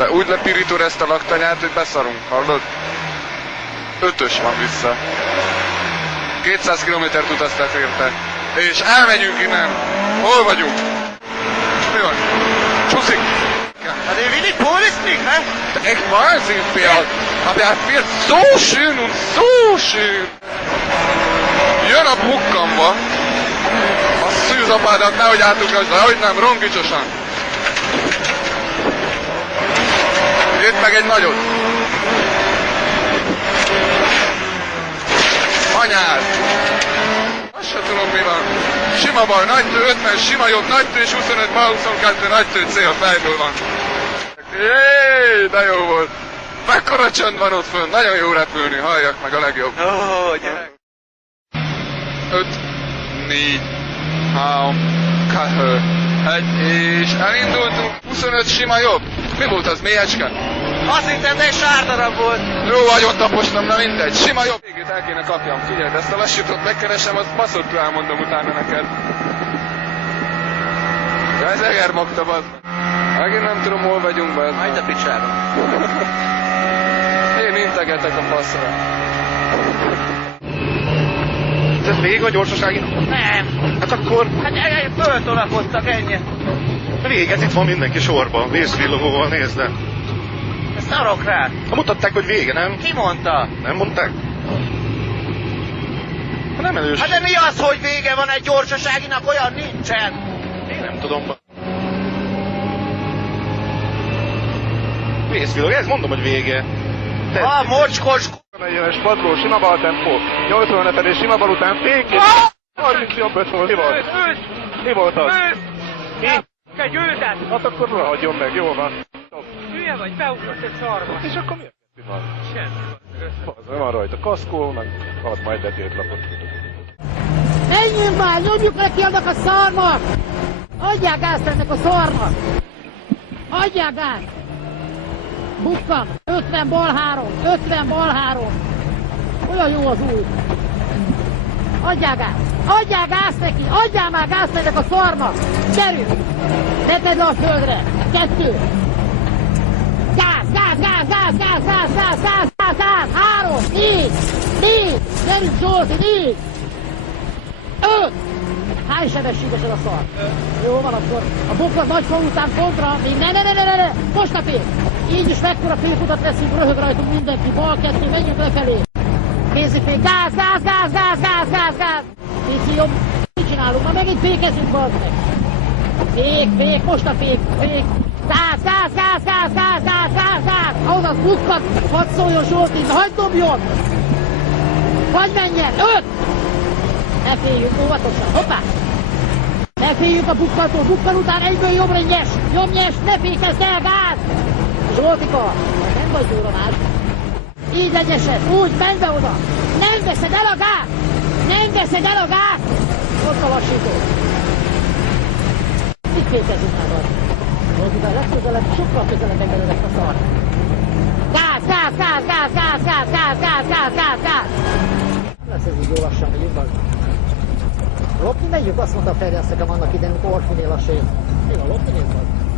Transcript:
Te úgy lepirítod ezt a laktanyát, hogy beszarunk, hallod? 5-ös van vissza. 200 kilométert utaztak érte. És elmegyünk innen. Hol vagyunk? Mi van? Csúszik! Hát én will nicht Polen sprechen, ne? Echt Wahnsinn, Pferd. Aber er fährt so schön und so schön. Jön a bukkanba. A szűzapádat nehogy átugrasd, de hogy nem, rongicsosan. Itt meg egy nagyot. Anyád! Azt se tudom mi van. Sima bal, nagy tő 50, sima jobb, nagy tő és 25, bal 22, nagy tő cél, fejből van. Jéééé, de jó volt. Mekkora csönd van ott fönn, nagyon jó repülni, halljak meg a legjobb. Ó, gyerek. 5, 4, 3, 2, 1, és elindultunk. 25 sima jobb. Mi volt az, mélyecske? Azt hittem, de egy sárdarab volt. Jó, agyon tapostam, na mindegy. Sima jobb. Végét el kéne kapjam, figyelj, de ezt a lassítót megkeresem, azt baszottul elmondom utána neked. Ja, ez egermagta, bazd. Megint nem tudom, hol vagyunk, bazd. Majd a picsába. Én integetek a faszra. Ez végig a gyorsasági? Nem. Hát akkor Hát föltolakodtak, ennyi. véget, itt van mindenki sorban, vészvillogóval, nézd le. Szarok rá. Ha mutatták, hogy vége, nem? Ki mondta? Nem mondták? Ha nem elős. Hát de mi az, hogy vége van egy gyorsaságinak, olyan nincsen. Én nem tudom. Vészvillog, ez mondom, hogy vége. A mocskos... 40-es padló, sima bal tempó, 80 lefelé, sima bal után, fék, 30 jobb 5 volt, mi volt? Mi volt az? Mi? Te győzed! Hát akkor hagyjon meg, jó van. Hülye vagy, beugrott egy szarba. És akkor mi van? Semmi. Az van rajta kaszkó, meg ad majd betétlapot. Menjünk már, nyomjuk neki annak a szarnak! Adják gázt ennek a szarnak! Adják gázt! Bukkan! 50 bal 3! 50 bal 3! Olyan jó az út! Adják gázt! Adják gázt neki! Adjál már gázt ennek a szarnak! Gyerünk! Ne tedd le a földre! 2! Gáz! Gáz! Gáz! Gáz! Gáz! Gáz! Gáz! Gáz! Gáz! Gáz! 3! 4! 4! Gyerünk Zsolti! 4! 5! Hány sebességes ez a szar? Jó van akkor. A bukkan nagy fal után kontra. Még ne! Most a fék! Így is mekkora fékutat leszünk, röhög rajtunk mindenki. Bal 2, menjünk lefelé. Kézi fék. Gáz! Gáz! Gáz! Gáz! Gáz! Gáz! Gáz! Kézi jobb. Mit csinálunk? Már megint fékezünk valaminek. Fék! Most a fék! Gáz! Gáz! Gáz! Gáz! Gáz! Gáz! Gáz! Gáz! Ahhoz bukkan! Hadd szóljon Zsolti! Hagyd dobjon! Vagy menjen! 5! Ne féljünk, óvatosan, hoppá! Ne féljünk a bukkantól, bukkan után egyből jobbra nyes! Jobb nyes, ne fékezd el, gáz! Zsoltika, nem vagy durranás. Így legyeset, úgy, menj be oda! Nem veszed el a gáz! Nem veszed el a gáz! Ott a lassító. Mit fékezünk már vagy? Zsoltika, legközelebb, sokkal közelebb megelőlek a szar. Gáz, gáz, gáz, gáz, gáz, gáz, gáz, gáz, gáz, gáz, gáz! Lesz ez így jó lassan, megyünk az. Lopni megyünk, azt mondta Feri, azt nekem annak idején, amikor Orfinél a sér. Mi van, lopni nézd az?